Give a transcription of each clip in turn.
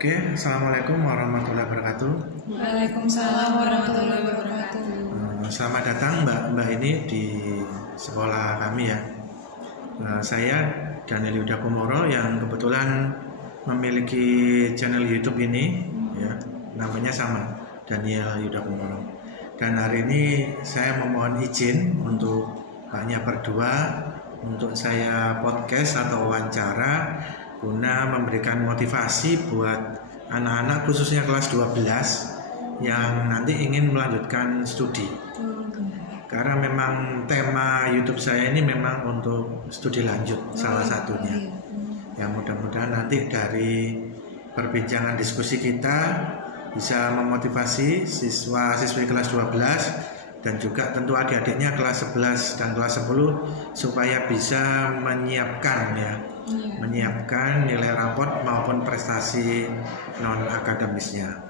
Oke, Assalamualaikum warahmatullahi wabarakatuh. Waalaikumsalam warahmatullahi wabarakatuh. Selamat datang Mbak ini di sekolah kami ya. Saya Daniel Yuda Kumoro yang kebetulan memiliki channel YouTube ini ya, namanya sama, Daniel Yuda Kumoro. Dan hari ini saya memohon izin untuk Mbaknya berdua untuk saya podcast atau wawancara guna memberikan motivasi buat anak-anak khususnya kelas 12 yang nanti ingin melanjutkan studi. Karena memang tema YouTube saya ini memang untuk studi lanjut salah satunya. Ya mudah-mudahan nanti dari perbincangan diskusi kita bisa memotivasi siswa-siswi kelas 12 dan juga tentu adik-adiknya kelas 11 dan kelas 10 supaya bisa menyiapkan nilai raport maupun prestasi non akademisnya.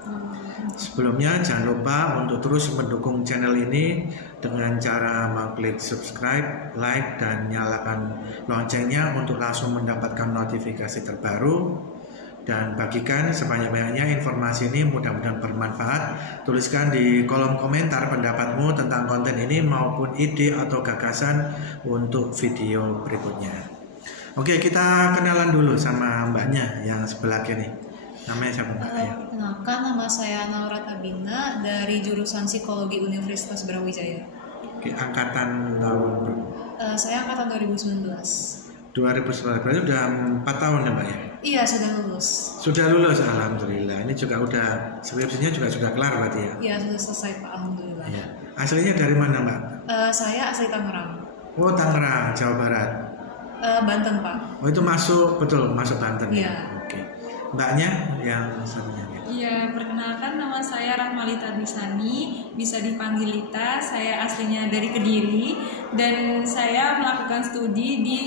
Sebelumnya jangan lupa untuk terus mendukung channel ini dengan cara mengklik subscribe, like, dan nyalakan loncengnya untuk langsung mendapatkan notifikasi terbaru. Dan bagikan sebanyak-banyaknya informasi ini, mudah-mudahan bermanfaat. Tuliskan di kolom komentar pendapatmu tentang konten ini maupun ide atau gagasan untuk video berikutnya. Oke, kita kenalan dulu sama mbaknya yang sebelah kiri. Namanya siapa mbak? Perkenalkan, nama saya Naura Tabina dari jurusan Psikologi Universitas Brawijaya. Oke, angkatan tahun Saya angkatan 2019. 2019, berarti udah 4 tahun ya mbak ya? Iya, sudah lulus. Sudah lulus, alhamdulillah. Ini juga udah skripsinya juga sudah kelar berarti ya? Iya, sudah selesai Pak, alhamdulillah. Ya. Aslinya dari mana mbak? Saya asli Tangerang. Oh, Tangerang, Jawa Barat. Banten Pak. Oh, itu masuk Banten Iya. ya? Oke. Mbaknya yang satunya ya? Iya, perkenalkan nama saya Rahmalita Bisani, bisa dipanggil Lita. Saya aslinya dari Kediri dan saya melakukan studi di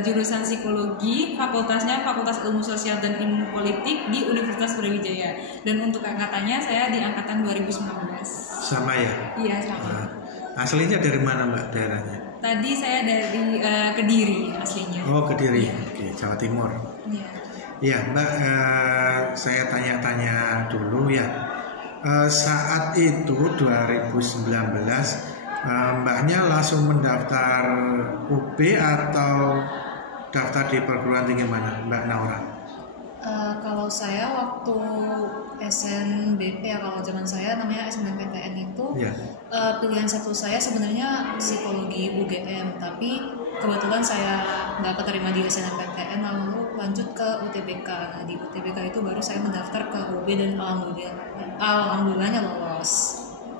jurusan psikologi, fakultasnya Fakultas Ilmu Sosial dan Ilmu Politik di Universitas Brawijaya. Dan untuk angkatannya saya di angkatan 2019. Sama ya? Iya, sama. Nah, aslinya dari mana mbak daerahnya? Tadi saya dari Kediri aslinya. Oh, Kediri. Oke, Jawa Timur. Iya. Ya mbak, saya tanya-tanya dulu ya. Saat itu 2019 mbaknya langsung mendaftar UB atau daftar di perguruan tinggi mana mbak Naura? Kalau saya waktu SNBP ya, kalau zaman saya namanya SNMPTN itu Ya. Pilihan satu saya sebenarnya psikologi UGM, tapi kebetulan saya nggak keterima di SNMPTN lalu lanjut ke UTBK. Nah di UTBK itu baru saya mendaftar ke UB dan alhamdulillahnya lolos.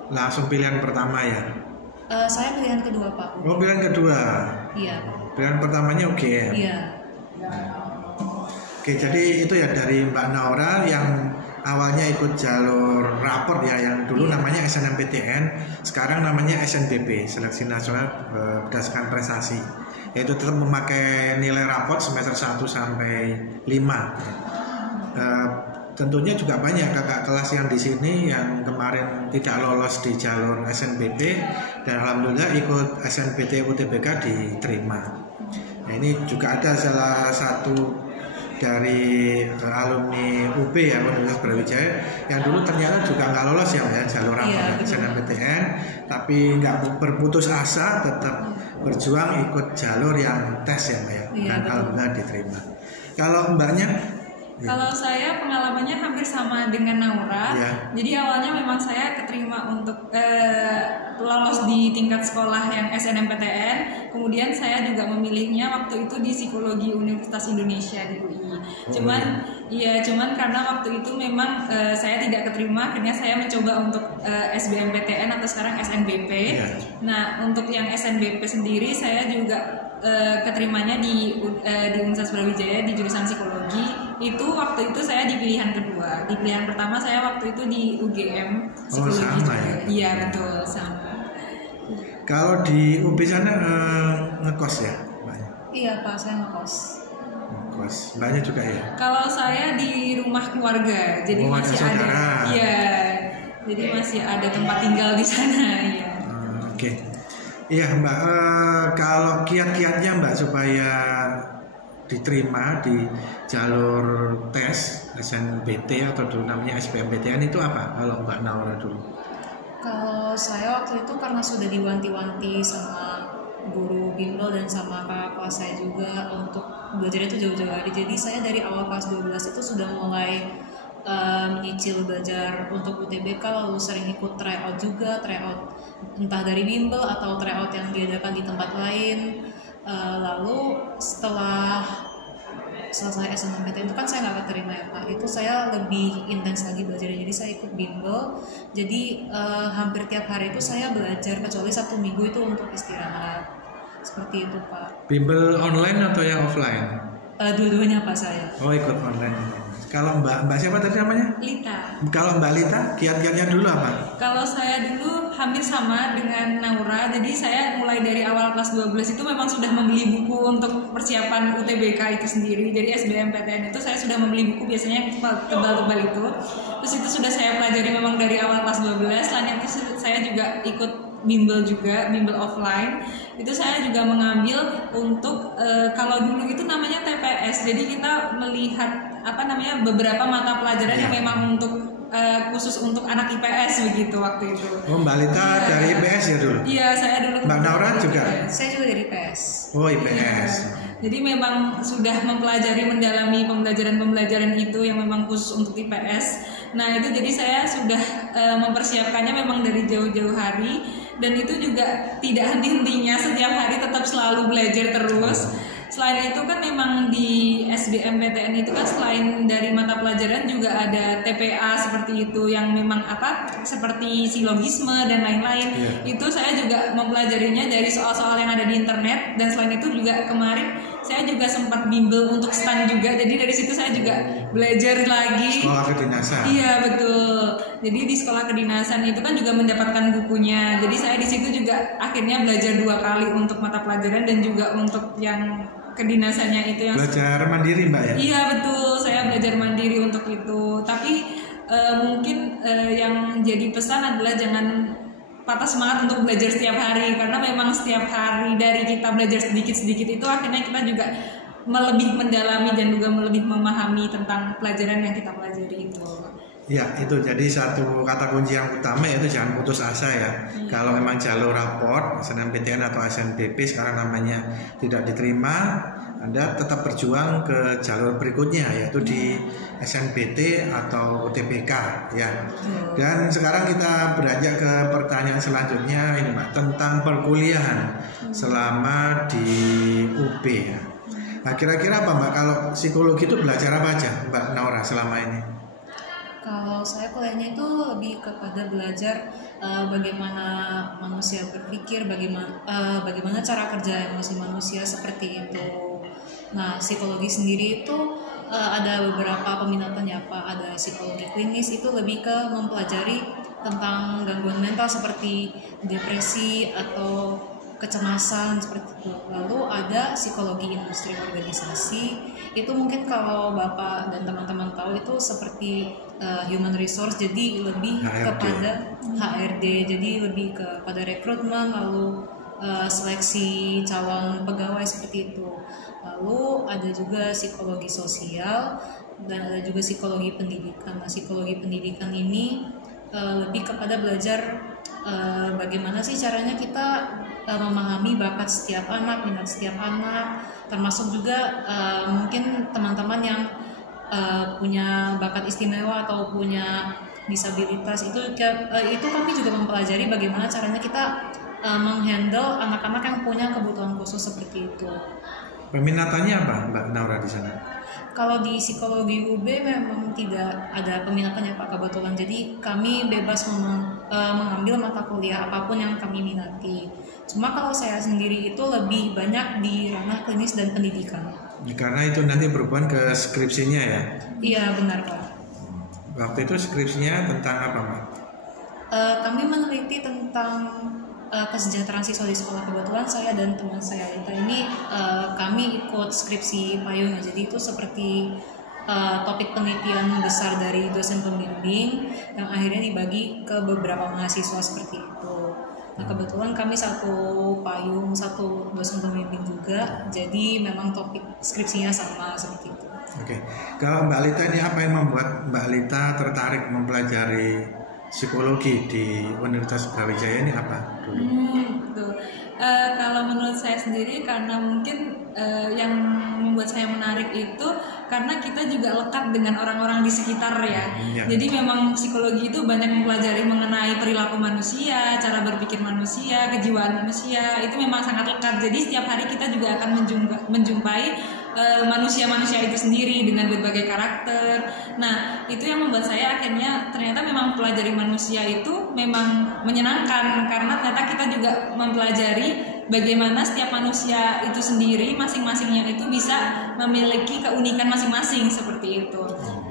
Langsung pilihan pertama ya? Saya pilihan kedua Pak. Oh, pilihan kedua. Iya. Pilihan pertamanya UGM. Iya. Oke, jadi itu ya dari Mbak Naura yang awalnya ikut jalur raport ya, yang dulu namanya SNMPTN, sekarang namanya SNBP, Seleksi Nasional Berdasarkan Prestasi, yaitu tetap memakai nilai raport semester 1 sampai 5. Tentunya juga banyak kakak kelas yang di sini yang kemarin tidak lolos di jalur SNBP dan alhamdulillah ikut SNBT UTBK diterima. Nah, ini juga ada salah satu dari alumni UB ya, Universitas Brawijaya, yang dulu ternyata juga nggak lolos ya jalur raport SNMPTN, tapi nggak berputus asa, tetap berjuang ikut jalur yang tes ya mbak ya, dan alhamdulillah diterima. Kalau mbaknya? Kalau saya pengalamannya hampir sama dengan Naura. Ya. Jadi awalnya memang saya keterima untuk lolos di tingkat sekolah yang SNMPTN. Kemudian saya juga memilihnya waktu itu di Psikologi Universitas Indonesia di UI. Cuman karena waktu itu memang saya tidak keterima, akhirnya saya mencoba untuk SBMPTN atau sekarang SNBP. Ya. Nah, untuk yang SNBP sendiri saya juga keterimanya di Universitas Brawijaya di jurusan psikologi. Itu waktu itu saya di pilihan kedua. Di pilihan pertama saya waktu itu di UGM psikologi. Oh, sama ya? Iya betul, sama. Kalau di UB sana ngekos ya mbaknya? Iya Pak, saya ngekos. Ngekos, mbaknya juga ya? Kalau saya di rumah keluarga, jadi masih ada. Iya, jadi masih ada tempat tinggal di sana. Iya. Oke. Iya mbak, kalau kiat-kiatnya mbak supaya diterima di jalur tes SNBT atau dulu namanya SBMPTN itu apa kalau Mbak Naura dulu? Kalau saya waktu itu karena sudah diwanti-wanti sama guru bimbel dan sama kakak kelas saya juga untuk belajar itu jauh-jauh hari. Jadi saya dari awal kelas 12 itu sudah mulai menyicil belajar untuk UTBK, lalu sering ikut tryout juga, tryout entah dari bimbel atau tryout yang diadakan di tempat lain. Lalu setelah selesai SNMPTN itu kan saya nggak keterima ya Pak, itu saya lebih intens lagi belajar, jadi saya ikut bimbel. Jadi hampir tiap hari itu saya belajar kecuali Sabtu Minggu itu untuk istirahat, seperti itu Pak. Bimbel online atau yang offline? Dua-duanya Pak saya. Oh, ikut online. Kalau Mbak siapa tadi namanya? Lita. Kalau Mbak Lita, kiat-kiatnya dulu apa? Kalau saya dulu hampir sama dengan Naura, jadi saya mulai dari awal kelas 12 itu memang sudah membeli buku untuk persiapan UTBK itu sendiri. Jadi SBMPTN itu saya sudah membeli buku biasanya tebal-tebal itu. Terus itu sudah saya pelajari memang dari awal kelas 12. Selanjutnya itu saya juga ikut bimbel juga, bimbel offline. Itu saya juga mengambil untuk kalau dulu itu namanya TPS. Jadi kita melihat beberapa mata pelajaran yang memang untuk khusus untuk anak IPS begitu waktu itu. Oh, Mbak Lita dari IPS ya dulu? Iya, saya dulu. Mbak Naura juga? IPS. Saya juga dari IPS. Oh, IPS. Jadi memang sudah mendalami pembelajaran itu yang memang khusus untuk IPS. Nah itu jadi saya sudah mempersiapkannya memang dari jauh-jauh hari, dan itu juga tidak henti-hentinya, setiap hari tetap selalu belajar terus. Selain itu kan memang di SBMPTN itu kan selain dari mata pelajaran juga ada TPA seperti itu yang memang seperti silogisme dan lain-lain. Itu saya juga mempelajarinya dari soal-soal yang ada di internet, dan selain itu juga kemarin saya juga sempat bimbel untuk STAN juga. Jadi dari situ saya juga belajar lagi. Sekolah kedinasan. Iya betul. Jadi di sekolah kedinasan itu kan juga mendapatkan bukunya. Jadi saya di situ juga akhirnya belajar 2 kali untuk mata pelajaran dan juga untuk yang kedinasannya itu yang belajar mandiri Mbak ya? Iya betul, saya belajar mandiri untuk itu. Tapi mungkin yang jadi pesan adalah jangan patah semangat untuk belajar setiap hari, karena memang setiap hari dari kita belajar sedikit-sedikit itu akhirnya kita juga lebih mendalami dan juga lebih memahami tentang pelajaran yang kita pelajari itu. Ya, itu jadi satu kata kunci yang utama, yaitu jangan putus asa ya. Kalau memang jalur raport SNMPTN atau SNBP sekarang namanya tidak diterima, Anda tetap berjuang ke jalur berikutnya, yaitu di SNBT atau UTBK ya. Dan sekarang kita beranjak ke pertanyaan selanjutnya ini Mbak, tentang perkuliahan selama di UB ya. Nah, kira-kira apa Mbak, kalau psikologi itu belajar apa aja Mbak Naura selama ini? Kalau saya kuliahnya itu lebih kepada belajar bagaimana manusia berpikir, bagaimana cara kerja emosi manusia seperti itu. Nah, psikologi sendiri itu ada beberapa peminatannya Pak. Ada psikologi klinis, itu lebih ke mempelajari tentang gangguan mental seperti depresi atau kecemasan seperti itu. Lalu ada psikologi industri organisasi, itu mungkin kalau Bapak dan teman-teman tahu itu seperti human resource, jadi lebih kepada HRD, jadi lebih kepada rekrutmen, lalu seleksi calon pegawai seperti itu. Lalu ada juga psikologi sosial dan ada juga psikologi pendidikan. Nah, psikologi pendidikan ini lebih kepada belajar bagaimana sih caranya kita memahami bakat setiap anak, minat setiap anak, termasuk juga mungkin teman-teman yang punya bakat istimewa atau punya disabilitas, itu kami juga mempelajari bagaimana caranya kita menghandle anak-anak yang punya kebutuhan khusus seperti itu. Peminatannya apa Mbak Naura di sana? Kalau di psikologi UB memang tidak ada peminatannya Pak, kebetulan. Jadi kami bebas mengambil mata kuliah apapun yang kami minati. Cuma kalau saya sendiri itu lebih banyak di ranah klinis dan pendidikan. Karena itu nanti berhubungan ke skripsinya ya? Iya benar Pak. Waktu itu skripsinya tentang apa Mbak? Kami meneliti tentang kesejahteraan siswa di sekolah. Kebetulan saya dan teman saya Lita ini kami ikut skripsi payung, jadi itu seperti topik penelitian besar dari dosen pembimbing yang akhirnya dibagi ke beberapa mahasiswa seperti itu. Nah, kebetulan kami satu payung, satu dosen pembimbing juga, jadi memang topik skripsinya sama seperti itu. Oke, kalau Mbak Lita ini apa yang membuat Mbak Lita tertarik mempelajari psikologi di Universitas Brawijaya ini apa dulu? Betul. Kalau menurut saya sendiri karena mungkin yang membuat saya menarik itu karena kita juga lekat dengan orang-orang di sekitar ya. Jadi memang psikologi itu banyak mempelajari mengenai perilaku manusia, cara berpikir manusia, kejiwaan manusia, itu memang sangat lekat. Jadi setiap hari kita juga akan menjumpai manusia-manusia itu sendiri dengan berbagai karakter. Nah, itu yang membuat saya akhirnya ternyata memang mempelajari manusia itu memang menyenangkan karena ternyata kita juga mempelajari bagaimana setiap manusia itu sendiri masing-masingnya itu bisa memiliki keunikan masing-masing seperti itu.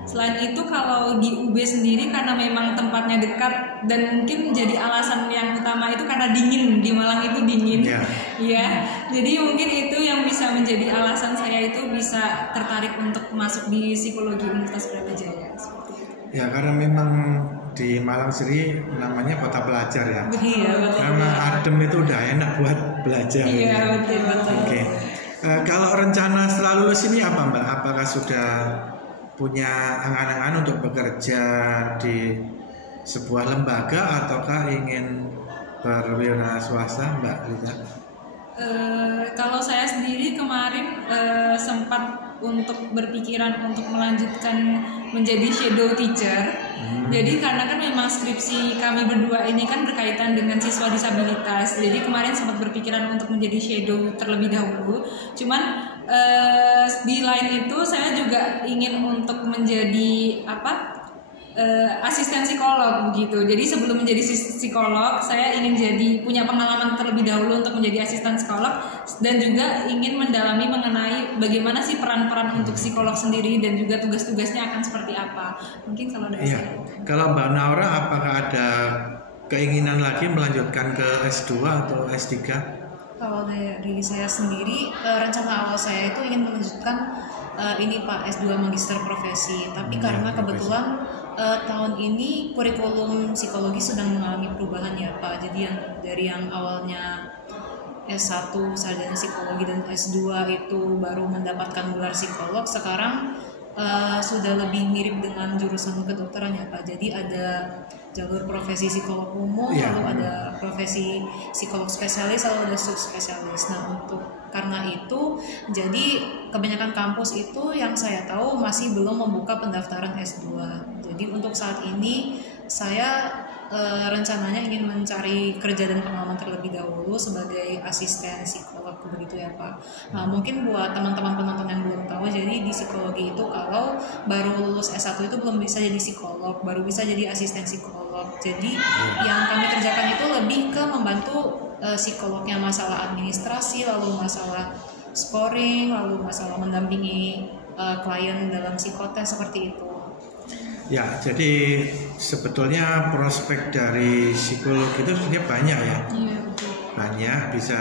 Selain itu kalau di UB sendiri karena memang tempatnya dekat dan mungkin jadi alasan yang utama itu karena dingin, di Malang itu dingin. Ya. Jadi mungkin itu yang bisa menjadi alasan saya itu bisa tertarik untuk masuk di psikologi Universitas Brawijaya. Ya, karena memang di Malang sendiri namanya kota pelajar ya. Iya, betul. Karena adem itu udah enak buat belajar. Iya, betul. Oke. Kalau rencana setelah lulus ini apa Mbak? Apakah sudah punya angan-angan untuk bekerja di sebuah lembaga ataukah ingin berwira swasta Mbak Lita? Kalau saya sendiri kemarin sempat untuk berpikiran untuk melanjutkan menjadi shadow teacher. Jadi karena kan memang skripsi kami berdua ini kan berkaitan dengan siswa disabilitas. Jadi kemarin sempat berpikiran untuk menjadi shadow terlebih dahulu. Cuman di lain itu saya juga ingin untuk menjadi asisten psikolog begitu. Jadi sebelum menjadi psikolog, saya ingin punya pengalaman terlebih dahulu untuk menjadi asisten psikolog dan juga ingin mendalami mengenai bagaimana sih peran-peran untuk psikolog sendiri dan juga tugas-tugasnya akan seperti apa. Mungkin kalau dari saya. Kalau Mbak Naura, apakah ada keinginan lagi melanjutkan ke S2 atau S3? Kalau dari saya sendiri, rencana awal saya itu ingin melanjutkan ini Pak S2 Magister Profesi. Tapi karena kebetulan tahun ini kurikulum psikologi sedang mengalami perubahan ya Pak. Jadi dari yang awalnya S1 sarjana psikologi dan S2 itu baru mendapatkan gelar psikolog, sekarang sudah lebih mirip dengan jurusan kedokteran ya Pak. Jadi ada jalur profesi psikolog umum, lalu ada profesi psikolog spesialis, lalu ada subspesialis. Nah karena itu, jadi kebanyakan kampus itu yang saya tahu masih belum membuka pendaftaran S2. Jadi untuk saat ini saya rencananya ingin mencari kerja dan pengalaman terlebih dahulu sebagai asisten psikolog begitu ya Pak. Nah, mungkin buat teman-teman penonton yang belum tahu, jadi di psikologi itu kalau baru lulus S1 itu belum bisa jadi psikolog, baru bisa jadi asisten psikolog. Jadi yang kami kerjakan itu lebih ke membantu psikolognya masalah administrasi, lalu masalah scoring, lalu masalah mendampingi klien dalam psikotes seperti itu. Ya, jadi sebetulnya prospek dari psikolog itu sebenarnya banyak ya. Iya, betul. Banyak, bisa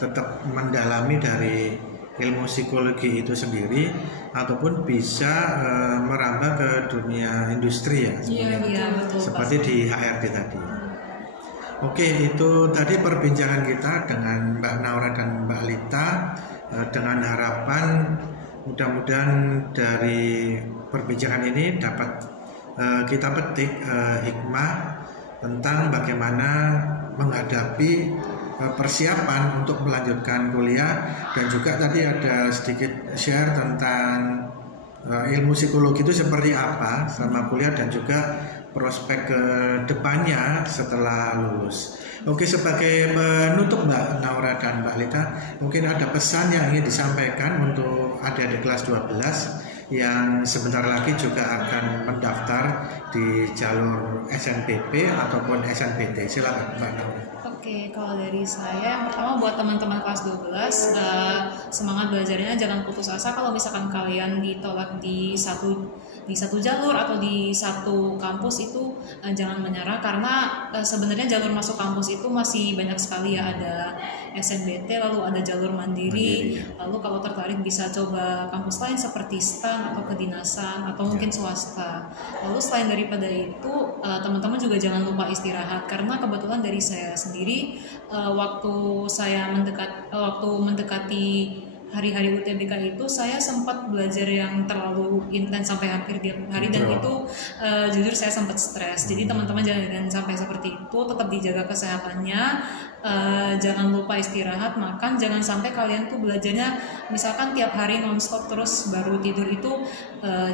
tetap mendalami dari ilmu psikologi itu sendiri ataupun bisa merambah ke dunia industri ya. Iya, betul. Seperti di HRD tadi. Oke, itu tadi perbincangan kita dengan Mbak Naura dan Mbak Lita dengan harapan mudah-mudahan dari perbincangan ini dapat kita petik hikmah tentang bagaimana menghadapi persiapan untuk melanjutkan kuliah, dan juga tadi ada sedikit share tentang ilmu psikologi itu seperti apa selama kuliah dan juga prospek ke depannya setelah lulus. Oke, sebagai penutup Mbak Naura dan Mbak Lita, mungkin ada pesan yang ingin disampaikan untuk adik-adik kelas 12 yang sebentar lagi juga akan mendaftar di jalur SNPP ataupun SNPT. Silakan Mbak Naura. Oke, kalau dari saya yang pertama buat teman-teman kelas 12, semangat belajarnya, jangan putus asa. Kalau misalkan kalian ditolak di satu jalur atau di satu kampus itu jangan menyerah, karena sebenarnya jalur masuk kampus itu masih banyak sekali ya. Ada SNBT, lalu ada jalur mandiri. Lalu kalau tertarik bisa coba kampus lain seperti STAN atau kedinasan atau mungkin swasta. Lalu selain daripada itu, teman-teman juga jangan lupa istirahat, karena kebetulan dari saya sendiri waktu mendekati hari-hari UTBK itu saya sempat belajar yang terlalu intens sampai hampir tiap hari, dan itu jujur saya sempat stres. Jadi teman-teman jangan sampai seperti itu, tetap dijaga kesehatannya, jangan lupa istirahat, makan, jangan sampai kalian tuh belajarnya misalkan tiap hari nonstop terus baru tidur itu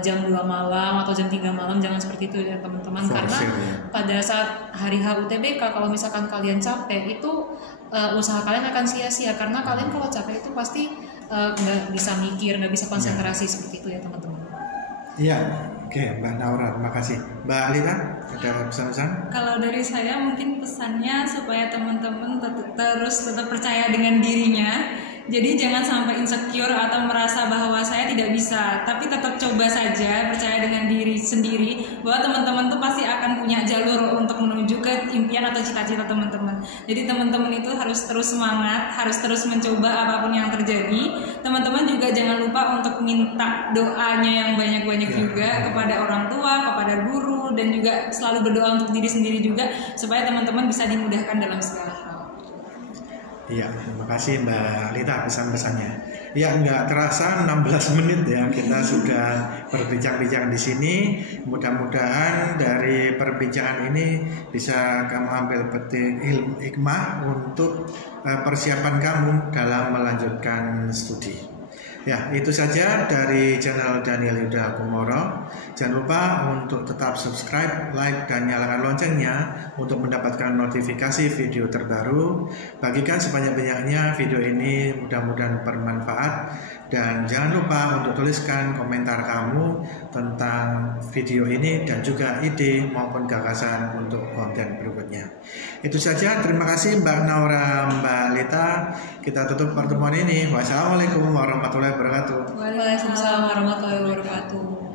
jam 2 malam atau jam 3 malam, jangan seperti itu ya teman-teman. Karena pada saat hari UTBK kalau misalkan kalian capek itu usaha kalian akan sia-sia, karena kalian kalau capek itu pasti nggak bisa mikir, nggak bisa konsentrasi seperti itu ya teman-teman. Iya, oke Mbak Naura, terima kasih. Mbak Alita, ada pesan-pesan? Kalau dari saya mungkin pesannya supaya teman-teman terus tetap percaya dengan dirinya. Jadi jangan sampai insecure atau merasa bahwa saya tidak bisa, tapi tetap coba saja, percaya dengan diri sendiri bahwa teman-teman tuh pasti akan punya jalur untuk menuju ke impian atau cita-cita teman-teman. Jadi teman-teman itu harus terus semangat, harus terus mencoba apapun yang terjadi. Teman-teman juga jangan lupa untuk minta doanya yang banyak-banyak juga kepada orang tua, kepada guru, dan juga selalu berdoa untuk diri sendiri juga supaya teman-teman bisa dimudahkan dalam segala hal. Iya, terima kasih Mbak Lita pesan-pesannya. Ya, nggak terasa 16 menit ya kita sudah berbincang-bincang di sini. Mudah-mudahan dari perbincangan ini bisa kamu ambil petik ilmu hikmah untuk persiapan kamu dalam melanjutkan studi. Ya, itu saja dari channel Daniel Yuda Kumoro. Jangan lupa untuk tetap subscribe, like, dan nyalakan loncengnya untuk mendapatkan notifikasi video terbaru. Bagikan sebanyak-banyaknya video ini, mudah-mudahan bermanfaat. Dan jangan lupa untuk tuliskan komentar kamu tentang video ini dan juga ide maupun gagasan untuk konten berikutnya. Itu saja, terima kasih Mbak Naura, Mbak Lita. Kita tutup pertemuan ini. Wassalamualaikum warahmatullahi wabarakatuh. Waalaikumsalam warahmatullahi wabarakatuh.